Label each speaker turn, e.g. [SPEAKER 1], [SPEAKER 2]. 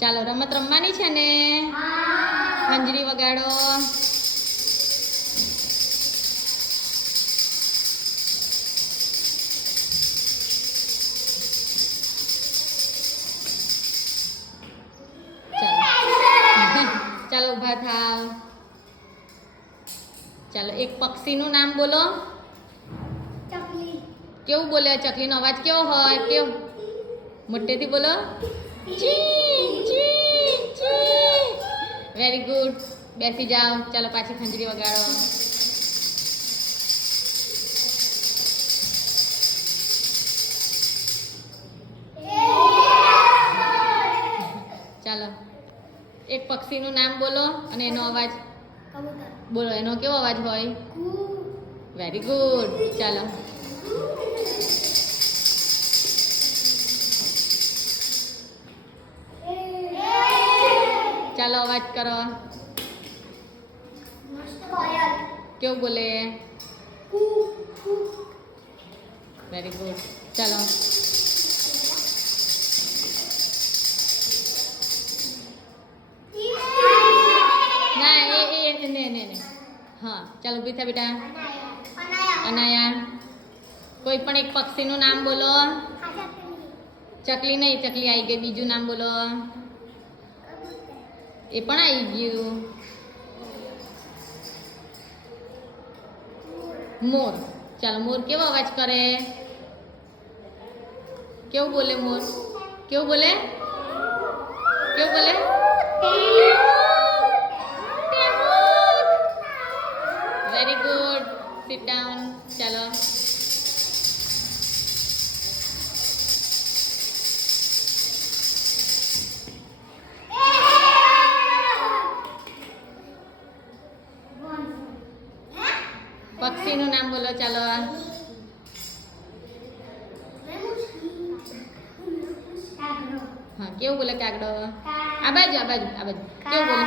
[SPEAKER 1] ચાલો, રમત રમવાની છે ને? ખંજરી વગાડો. ચાલો. ઊભા થાવ. ચાલો, એક પક્ષીનું નામ બોલો. કેવું બોલે? ચકલીનો અવાજ કેવો હોય? કેવો? મોટેથી બોલો. ચી! વેરી ગુડ બેસી જાઓ. ચાલો પાછી ખંજરી વગાડો. ચાલો. એક પક્ષીનું નામ બોલો અને એનો અવાજ. બોલો એનો કેવો અવાજ હોય? વેરી ગુડ ચાલો. ચાલો અવાજ કરો. કેવું બોલે? વેરી ગુડ ચાલો. ના એ એ ને ને ને. હા ચાલો ઊભી થા બેટા. અનાયા. કોઈ પણ એક પક્ષીનું નામ બોલો. ચકલી. નહીં ચકલી આવી ગઈ. બીજું નામ બોલો. એ પણ આવી ગયું. મોર. ચાલો, મોર કેવો અવાજ કરે? કેવું બોલે મોર? કેવું બોલે? કેવું બોલે? વેરી ગુડ સિટ ડાઉન ચાલો. પક્ષીનું નામ બોલો ચાલો હા કેવું બોલે કાગડો આ બાજુ આ બાજુ આ બાજુ કેવું બોલે